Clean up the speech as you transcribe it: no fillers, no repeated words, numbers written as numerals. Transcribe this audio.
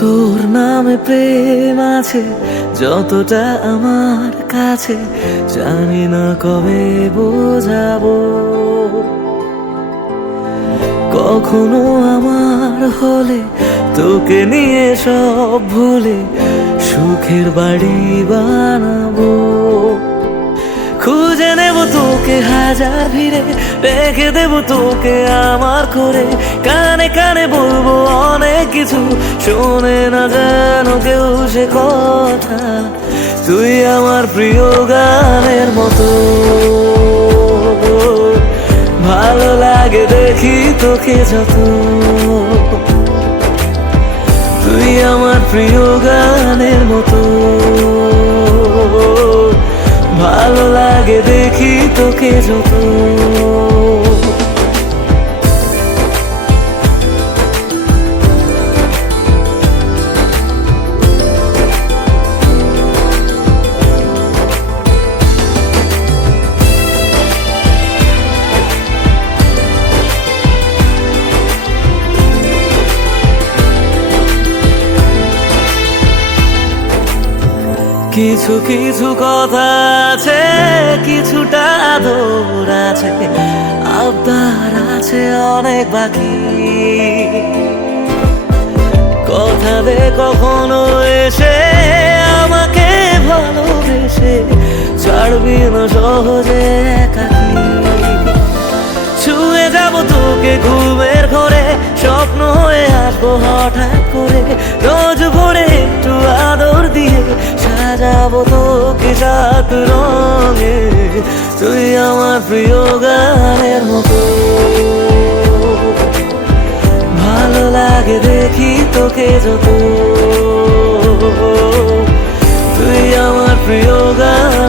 তোর নামে প্রেম আছে যতটা আমার কাছে, জানি না কবে বোঝাবো। কখনো আমার হলে তোকে নিয়ে সব ভুলে সুখের বাড়ি বানাবো। খুঁজে নেব তোকে হাজার ভিড়ে, রেখে দেব তোকে আমার করে। কানে কানে বলবো অনেক কিছু, শোনে না যেন কেউ সে কথা। তুই আমার প্রিয় গানের মতো, ভালো লাগে দেখি তোকে যত। তুই আমার প্রিয় গানের মতো, ভালো লাগে দেখি তোকে যত। কিছু কিছু কথা আছে, কিছুটা আদর আছে, আবদার আছে অনেক বাকি। কথা দে কখনো এসে আমাকে ভালোবেসে, ছাড়বি না সহজে একাকি। ছুঁয়ে যাব তোকে ঘুমের ঘরে, স্বপ্ন হয়ে আসবো হঠাৎ করে। রোজ ভোরে একটু আদর দিয়ে সাজাবো তোকে সাত রঙে। তুই আমার প্রিয় গানের মতো, ভালো লাগে দেখি তোকে যত। তুই আমার প্রিয় গান।